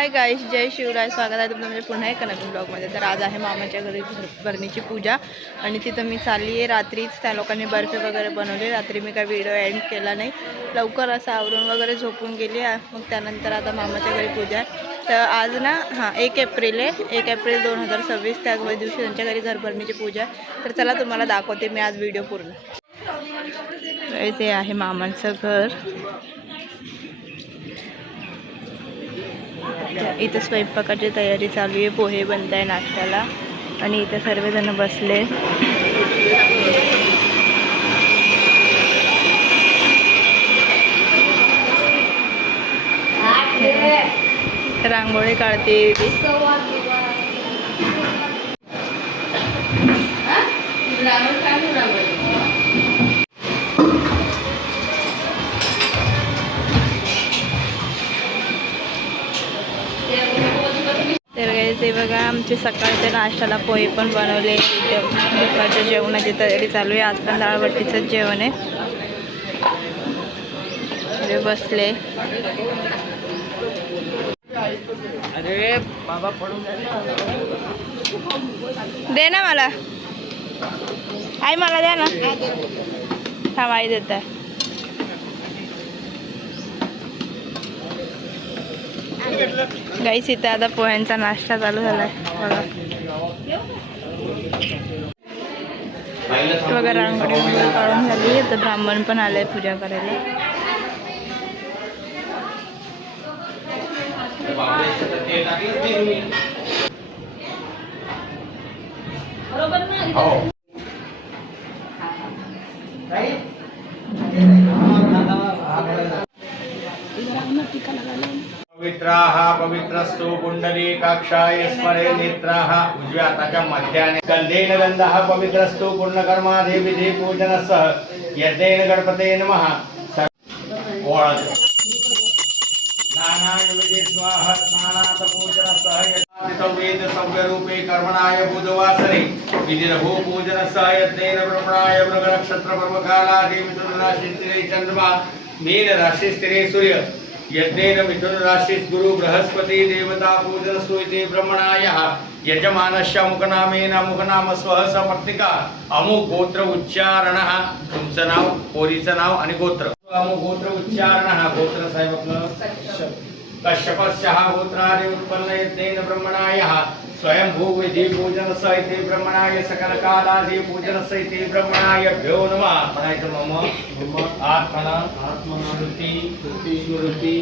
Hi guys, जय शिवराय. स्वागत आहे तुमचं म्हणजे पुन्हा एका नवीन ब्लॉगमध्ये. तर आज आहे मामाच्या घरी भरणीची पूजा आणि तिथं मी चालली आहे. रात्रीच त्या लोकांनी बर्फी वगैरे बनवले. रात्री मी काय व्हिडिओ एंड केला नाही, लवकर असं आवरून वगैरे झोपून गेली. मग त्यानंतर आता मामाच्या घरी पूजा आहे. तर आज ना 1 एप्रिल आहे, 1 एप्रिल 2026. त्या दिवशी त्यांच्या घरी घरभरणीची पूजा आहे. तर चला तुम्हाला दाखवते मी आज व्हिडिओ पूर्ण. ते आहे मामांचं घर. इथं स्वयंपाकाची तयारी चालू आहे. पोहे बनत आहे नाश्त्याला आणि इथं सर्वजण बसले. रांगोळी काढते ते बघा. आमचे सकाळच्या नाश्त्याला पोहे पण बनवले. दुपारच्या जेवणाची तयारी चालू आहे. आज पण डाळबट्टीचंच जेवण आहे. बसले. अरे बाबा पडून दे ना मला, आई मला द्या ना. थांब, आई देत आहे. गाईस इथं आता पोह्यांचा नाश्ता चालू झालाय बघा. बघा रांगोळी वगैरे काढून झाली. तर ब्राह्मण पण आले पूजा करायला. पवित्राः पवित्रस्तु पुंडरीकाक्षाय स्मरे नेत्राः. उजव्या हाताच्या मध्याने गंधेन गंधः पवित्रस्तु पूर्णकर्मादि विधी पूजनसह यज्ञेन गणपते नमः. स्नानाय विधि स्वाहा स्नानात पूजनसह वेद सव्यरूपे कर्मणाय बुधवासरे विधिरभो पूजनसह यज्ञेन ब्रह्मणाय मृग नक्षत्र पर्वकालादि मिथुन राशि स्थिरे चंद्रमा मीन राशि स्थिरे सूर्य यज्ञेन मिथुन राशि गुरु बृहस्पति देवता पूजन सुइति ब्रह्मणायः यजमानस्य मुखनामेन मुखनाम स्वः सपर्तिका अमुक गोत्र उच्चारणः. तुमचं नाव, पोरीचं नाव आणि गोत्र. अमुक गोत्र उच्चारणः. गोत्र साहेब आपलं कश्यपस्य गोत्रादि उत्पन्न यज्ञेन ब्रह्मणायः स्वयंभू विधि पूजन सहिते ब्रह्मणाय सकल कालादि पूजन सहिते ब्रह्मणाय भ्यो नमः. म्हणायचं मम आत्मना आत्मनानुति स्मृति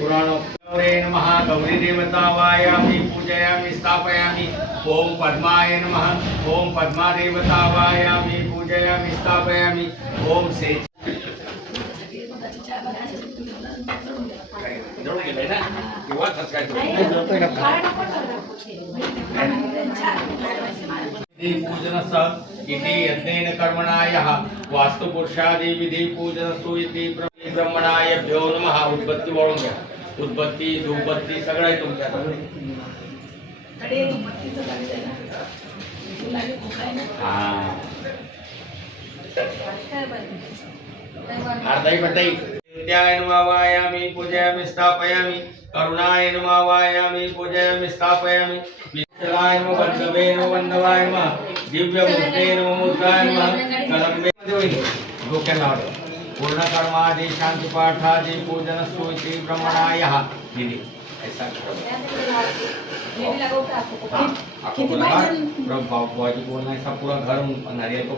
पुराणोक्ते नमः. गौरी देवता वायामि पूजयामि स्थापयामि. ओम पद्माय नमः. ओम पद्मा देवता वायामि पूजयामि स्थापयामि. ओम से इति यज्ञेन कर्मणायः वास्तुपुरुषादि विधि पूजनस्तु इति ब्रह्मणाय भ्यो नमः. उद्बत्ती वाळून घ्या. उद्बत्ती धूपबत्ती सगळं आहे तुमच्यात. अर्धाई पट्टाई. नित्याय नमः वायामि पूजयामि स्थापयामि. करुणाय नमः वायामि पूजयामि स्थापयामि. विठ्ठलाय नमः वल्लभे नमः वल्लभाय नमः. दिव्यमूर्ते नमः मूर्ताय नमः. कलंबे डोक्याला पूर्ण कर्मादि शांति पाठादि पूजनस्तु इति ब्रह्मणायः विधि. ऐसा बोलना ऐसा पूरा घर नारियल को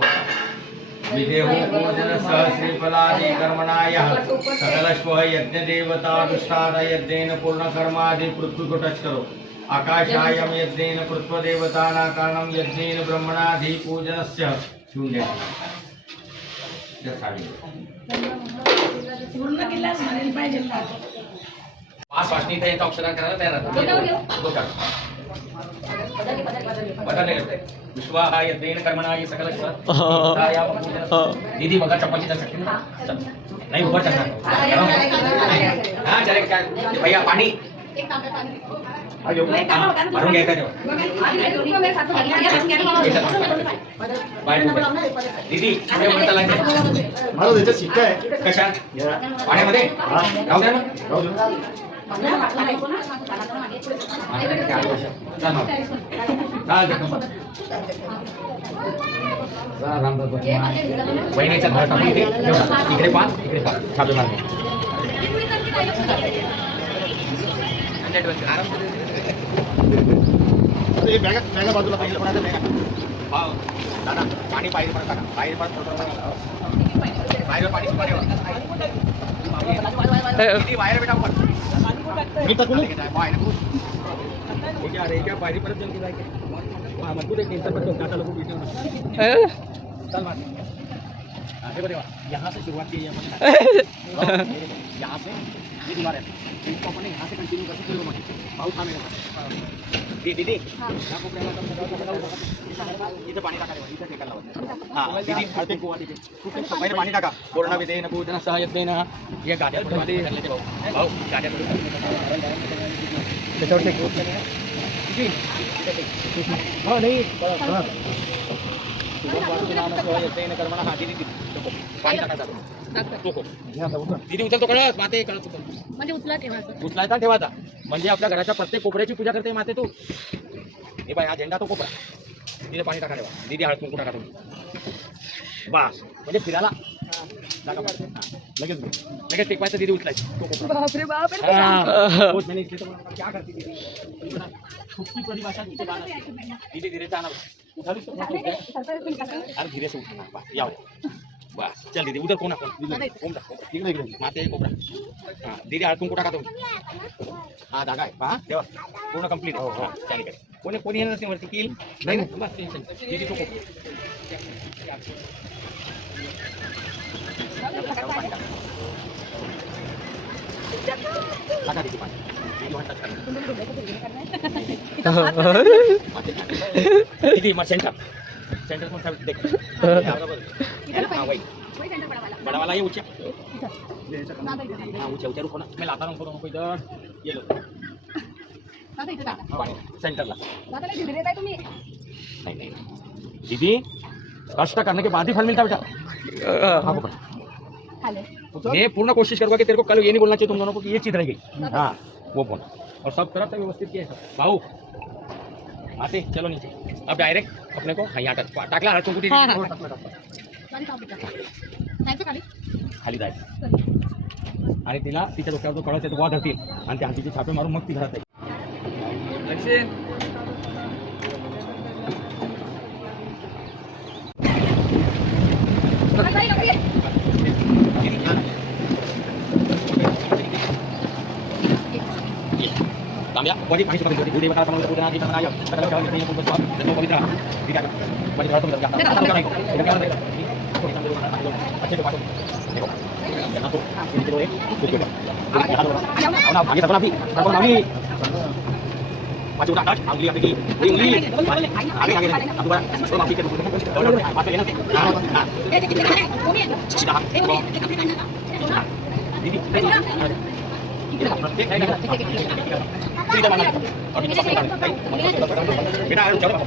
विदेहो पूजन सहस्रीफलादि कर्मणायः सकलश्वः यज्ञ देवता अनुष्ठान यज्ञेन पूर्ण कर्मादि पृथ्वी को टच करो. आकाशायम यज्ञेन पृथ्वी देवताना कारणम यज्ञेन ब्रह्मणादि पूजनस्य शून्य. पूर्ण किल्लाच म्हणायला पाहिजे ना. पाच वाजता इथे येतं अक्षरा करायला तयार विश्वाहा यज्ञेन कर्मणाय सकल दीदी बघा चपाती कर सकते नहीं ऊपर चलना. हाँ चले क्या भैया पानी भरून घ्यायचा दीदी मला त्याच्यात शिक्का आहे. कशा पाण्यामध्ये राहू द्या ना. बहिणीचा घर टाकून इकडे पा छापे मारणे बॅगा बाजूला पाहिजे कोणाचं बॅगा दादा पाणी पाहिजे पण टाका बाहेर पण बाहेर पाणी बाहेर बेटा मी टाकून बाहेर परत जण जायचं मजबूत एक टेंशन पडतो टाटा लोक भेटून चल मार आगे बढ़े यहाँ से शुरुआत की है यहाँ से ये दीवार है इसको अपन यहाँ से कंटिन्यू करके फिर वो बहुत था मेरे दीदी यहाँ को प्रेमा कम इधर पानी टाका इधर टेकल लावा हां दीदी हळते गोवा दीदी पहिले पाणी टाका कोरोना विदेन पूजन सहायतेन ये गाड्या मध्ये करले भाऊ भाऊ गाड्या त्याच्यावर टेक जी हो नाही पाणी टाकायचं दीदी उचलतो कळत माते कळत म्हणजे उचला ठेवायचं उचलायचा ठेवायचा म्हणजे आपल्या घराच्या प्रत्येक कोपऱ्याची पूजा करते माते तू हे बाय हा झेंडा तो कोपरा तिथे पाणी टाका ठेवा दीदी हळद कुंकू टाका तुम्ही बस म्हणजे फिरायला लगेच लगेच टेकवायचं दीदी उचलायची तो कोपरा बापरे बापरे मैंने इसलिए तो क्या करती दीदी छुट्टी परिभाषा दीदी धीरे से आना उठा ली अरे धीरे से उठना बस याओ बस चल दीदी उधर कोना माते कोपरा हाँ दीदी हळद कुंकू टाका तुम्ही हाँ धागा आहे हाँ तेव्हा पूर्ण कंप्लीट हो हो चालेल कोणी कोणी येणार नसते वरती किल नाही ना बस टेन्शन दीदी तो कोपरा टाका दीदी पाणी दीदी मग सेंटर सेंटर कौन सा देख हाँ वही बड़ा वाला ये ऊंचा हाँ ऊंचा ऊंचा रुको ना मैं लाता हूँ फोटो इधर ये लो सेंटरला नहीं नहीं दीदी कष्ट करने के बाद ही फल मिलता बेटा हाँ को मैं पूर्ण कोशिश करूँगा कि तेरे को कल ये नहीं बोलना चाहिए तुम दोनों को कि ये चीज रह गई हाँ वो बोल और सब तरफ से व्यवस्थित किया है भाऊ आते चलो नीचे अब डायरेक्ट अपने को हाँ यहाँ टाकला हळद कुंकू खाली जायचं आणि तिला तिच्या डोक्यावर जो कळस आहे तो गोवा धरतील आणि त्या हातीचे छापे मारून मग ती घरात आहे तांब्या वडी पाणी सुपारी देवी देवता समोर पूजन आधी करणाय सकल गाव येते पूजन स्वामी जन्म पवित्र ठीक आहे वडी घरात तुम्ही घ्या अच्छे तो बात देखो यहाँ तो इनके लोग कुछ कुछ ना आगे तक ना भी पाँच उठा काट अंगली अपनी उंगली आगे आगे अब दोबारा तो माफी के बात लेना हां सीधा दीदी tidak mana और bisa kita kita harus coba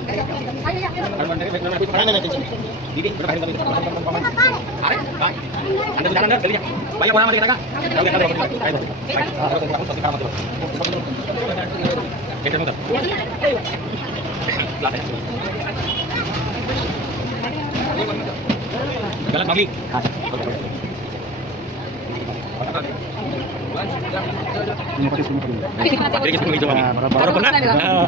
didi berapa hari tadi are baik anda jalan anda belinya banyak orang mati kita kan kita mudah jalan pagi Jadi kita mencoba nih. Baru pernah? Nah,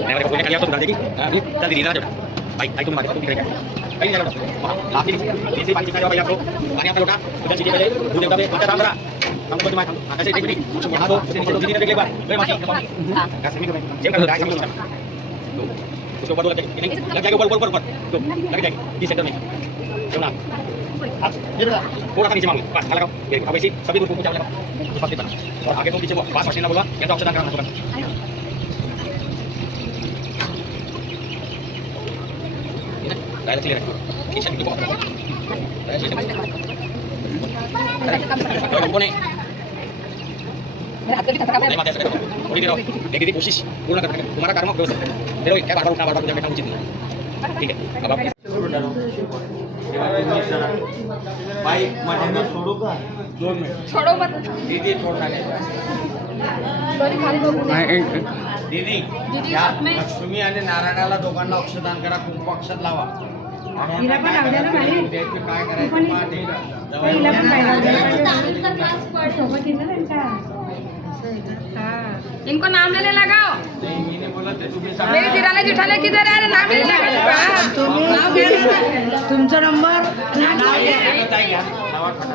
mereka punya kalian tuh udah jadi. Kita di aja. Baik, itu mari aku pikirkan. Baik, jalan. Lah ini. Ini pancing aja bayar tuh. Mari apa udah? Udah sini aja. Udah udah ada tambah. Kamu cuma kasih ini. Cuma satu. Sini ada lebar. Baik masih. Kasih ini. Jangan dah sama kita. Tuh. Terus coba dulu lagi. Ini lagi jago bol. Tuh. Lagi jago. Di center nih. Coba. पूरा नीचे मांगो बस लगाओ ये अब ऐसे सभी group को चावल लगाओ फर्स्ट बना और आगे तुम पीछे वो पास मशीन ना बोलवा या तो ऑप्शन करना होगा डायरेक्ट क्लियर है किचन की बहुत कोने थोड़ी देर लेकिन दी कोशिश पूर्ण करने तुम्हारा कर्म व्यवस्थित तेरे क्या बार-बार उठना बार-बार बैठना उचित नहीं ठीक है अब आप बाई मध्ये सोडू का 2 मिनिट छोडो मत दीदी थोडणार दीदी या लक्ष्मी आणि नारायणाला दोघांना अक्षदान करा कुंकू अक्षत लावा आणि उद्याचे काय करायचं पाहते. इनको नाम लेने लगाओ नाही, मी नाही बोलत आहे, तुम्ही सांगा. मेरे जिराले जिठाले किधर है? अरे नाम लेने लगा तुमचा नंबर ताई घ्या. नावा ठेवा.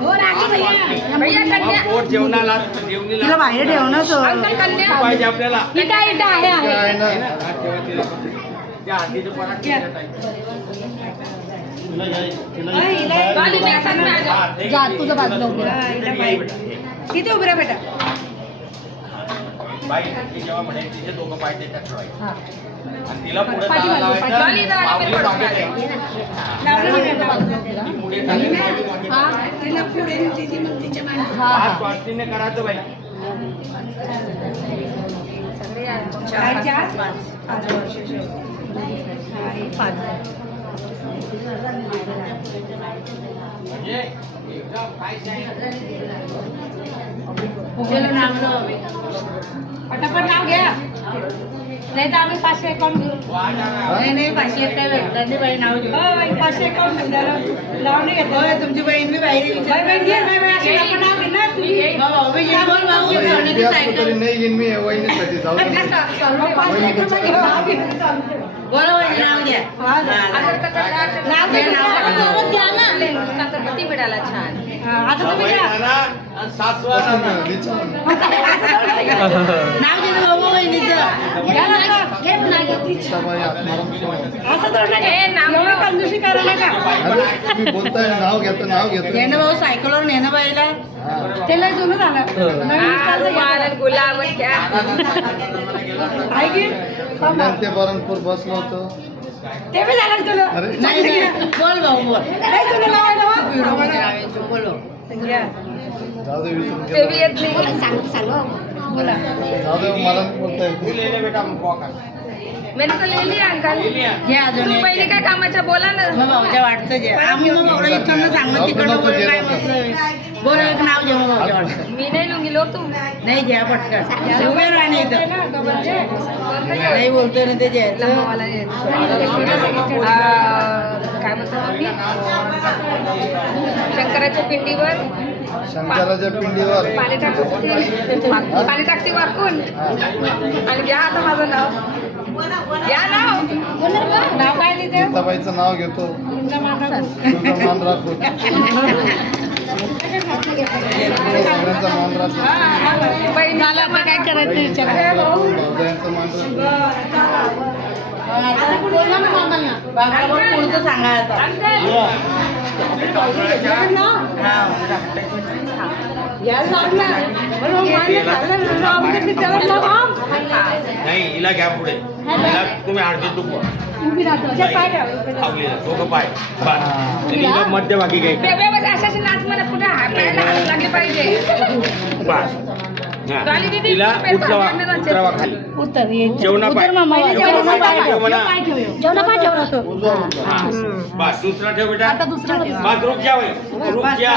भैया कन्या पोट जेवणाला जेवणीला तिला बाहेर ठेव ना तो अंकल कन्या पाहिजे आपल्याला इटा इटा आहे आहे ना. हा, ठेवा तिला. त्या हातीचं पराठ ठेवा ताई. वाली मेरे साथ में आ जाओ हा, ते- जा, तुझं बाजूला उभी हा, राहा. ते ये बेटा. किती उभी राहा बेटा बाई ती जेव्हा म्हणेल तिचे दोघं पाय त्याच्यात ठेवायचे हा. आणि तिला पुढे पाठी ताला बाजू, लावायचा. पाठी बाजू. माऊली मागे ठेवा. ती पुढे चालेल, माऊली मागे ठेवा. तिला पुढे तिची मग तिच्या मागे हात स्वास्तीने करायचं बाई. म्हणजे एकदम काय पटापट नाव घ्या नाही तर आम्ही 500 अकाउंट घेऊ नाही 500 काय भेटणार नाही बाई नाव घेऊ 500 अकाउंट घेऊ नाव नाही घेतलं तुमची बहीण मी बाहेर बहीण घे नाव घे ना तुम्ही भाऊ बोल भाऊ नाही घेईन मी वहिनीसाठी जाऊ दे. बोला वहिनी नाव घ्या नाव घ्या ना किती मिळाला छान आता तुम्ही घ्या आणि सासवा नाना. नाव घे ना बाबा वहिनीचं घ्या ना सबाई आत्माराम स्वामी. असं तर नाही एवढं कंजूसी करू नका अरे तुम्ही बोलताय नाव घेतो नेणं भाऊ सायकलवर नेणं बाईला ते लय जुनं झालं नवीन चालतं घ्या. गुलाब आहे की? ते बरणपूर बसलो होतो. ते बी झालं तुला अरे. नाही नाही. बोल भाऊ बोल नाही तुला लावायला वा. बोलो घ्या. जाऊ दे विसरून ते बी गेलो. येत नाही बोला जाऊ दे मला नाही बोलता येत. तू ले ले बेटा मग पोका. मैंने तो ले लिया अंकल ले लिया. घ्या अजून तुम्ही एक. पहिले काय कामाचं बोला ना मग भाऊच्या वाटतं जे आम्ही मग भाऊला इथं सांगत तिकडं बोल काय म्हटलं बोल एक नाव घे मग भाऊच्या वाटतं मी नाही लुंगी लो तू नाही घ्या पटकन उभे राहणे इथं नाही बोलतोय ना ते घ्यायचं काय म्हणतात मी शंकराच्या पिंडीवर शंकराच्या पिंडीवर पाणी टाकते वाकून आणि घ्या आता माझं नाव घ्या नाव काय तिथे सीताबाईचं नाव घेतो तुझं मान राखू. सगळ्यांचा मान राखू. झालं आता काय करायचं विचार भाऊजाईंचा मान राखू. आता बोला ना मामांना बाबाला बोल पुढचं सांगा आता या सांगला नाही हिला घ्या पुढे हिला तुम्ही आरती दुखवा दोघं पाय बस हिला मध्यभागी घ्यायचं अशाशी नाच मला पुढे हातायला हात लागले पाहिजे बस हा. तिला उतरवा खाली उत्तर ये जेवणा पाय जेवणा पाय ठेव. म्हणा. जेवणा पाय ठेवला तो उजवा म्हणतो. हा. बस दुसरा ठेव बेटा आता दुसरा ठेव. बस रुक जा बाई. रुक जा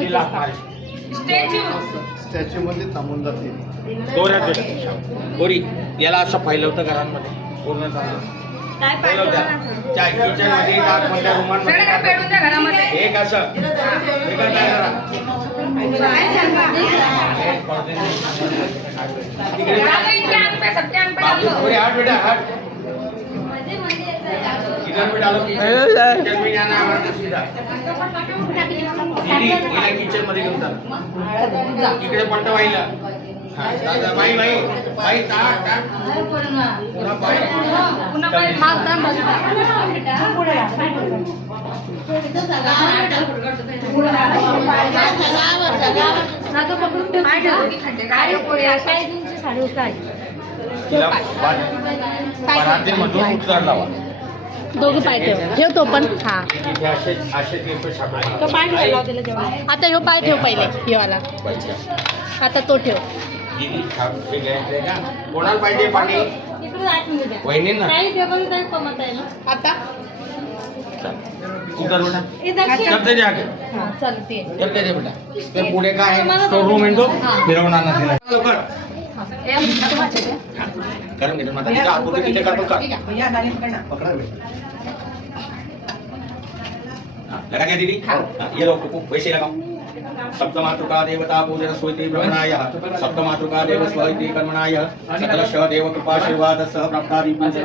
तिला पाय. स्टॅच्यू मध्ये थांबून जाते. दोऱ्यात बेटा. गोरी याला असं फैलवतं घरांमध्ये पूर्ण किचन मध्ये आतमधल्या रुमांमध्ये पेडून द्या घरामध्ये एक असं एक काय करा तिकडे गोरी हात बेटा हात किचन में डालो किचन में जाना हमारा सीधा दीदी हिला किचन मध्ये घेऊन जा इकडे पट्ट वाहिला हा दादा बाई बाई बाई टाक टाक पुन्हा पाय पुन्हा बाई हात दाम तिला परातीमधून उतर लावा दोघं पाय ठेव ठेव तो पण हा इथे असे असे ते छापे तो पाय ठेव त्याला जेव्हा आता ह्यो पाय ठेव पहिले ह्योवाला आता तो ठेव दीदी छाप हे घ्यायचंय का कोणाला पाहिजे पाणी इकडे 8 मिनिट वहिनींना काही टेबल काय कमत आहे ना आता चल. उतर बेटा चलते जा आगे चलते चलते जा बेटा ते पुढे काय आहे स्टोर रूम आहे तो फिरवणार नाही लवकर करून घेतो माता तिथे आतमध्ये तिथे कर पकड पकड़ा बेटा लगा क्या दीदी ये लो वैसे लगाओ सप्तमातृका देवता पूजन स्वैति ब्रह्मणाय सप्तमातृका देव स्वैति कर्मणाय सकलश देव कृपाशीर्वाद सह प्राप्तादि पूजन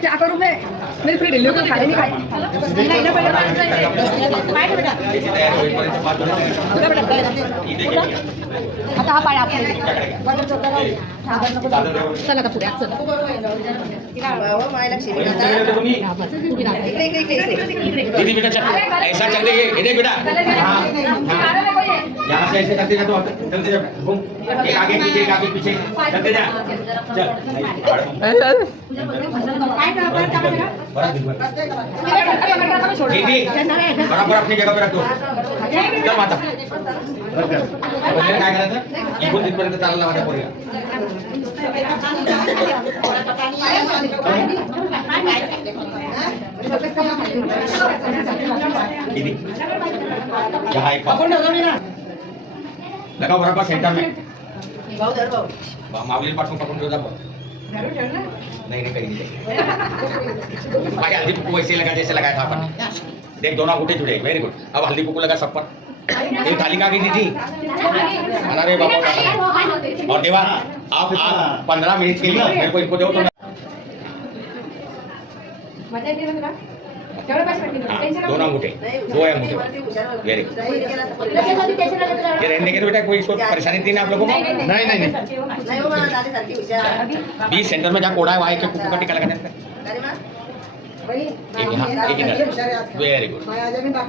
क्या करूं मैं मेरी फ्रेंड ढिल्ली को खाने नहीं खाई आता हा पाय आपल्याला चला का पुढे चला दीदी बेटा चल ऐसा चल रही है इधर बेटा यहाँ से ऐसे चलते जा तो चलते जा घूम एक आगे पीछे चलते जा चल दीदी बराबर अपनी जगह पे रख दो चल माता काय करायचं इकडून तिथपर्यंत चालला माझ्या पोरीला दीदी यहाँ एक लगाओ बराबर सेंटर में मावली पासून पकडून ठेवता नहीं नहीं कहीं भाई हल्दी कुकू वैसे लगा जैसे लगाया था अपन देख दोनों अंगूठे जुड़े वेरी गुड अब हल्दी कुकू लगा सब पर एक थाली का भी दीदी अरे बाबा और देवा आप 15 मिनट के लिए मेरे को इनको दो तो दोनों अंगूठे दो है अंगूठे वेरी गुड ये रहने के बेटा कोई इसको परेशानी थी ना आप लोगों को नहीं नहीं 20 सेंटर में जहाँ कोड़ा है वहाँ एक कुकू का टीका लगाते हैं वेरी गुड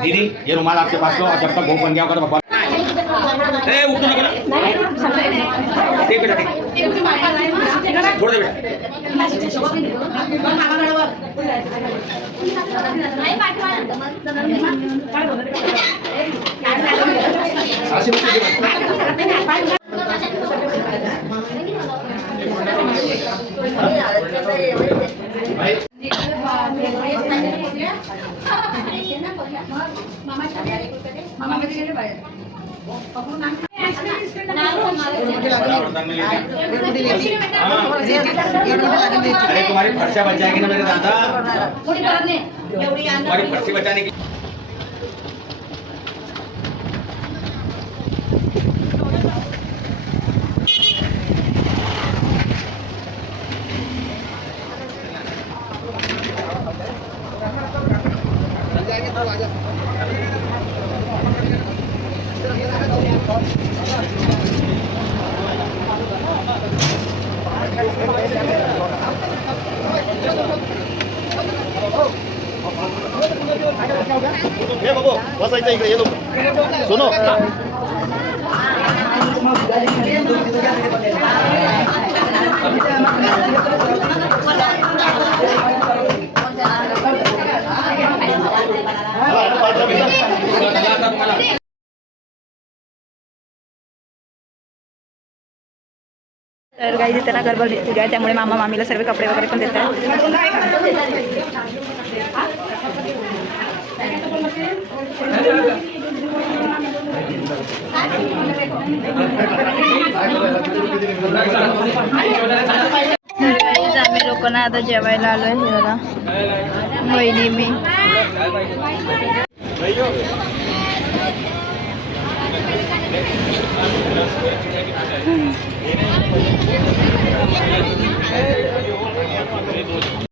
दीदी ये रुमाल आपके पास लो और जब तक भोग बन गया होगा तो भगवान उठ निकला देख बेटा देख छोड़ दे बेटा अरे तुम्हारी फर्शा बच जाएगी ना मेरे दादा तुम्हारी फर्शी बचाने की हे बाबू बसायचं इकडे ये लोक सोनो तर काही त्यांना गरबा पूजा आहे त्यामुळे मामा मामीला सर्व कपडे वगैरे पण देतात. तर गाईज आम्ही लोकांना आता जेवायला आलोय. हे बघा वहिनी मी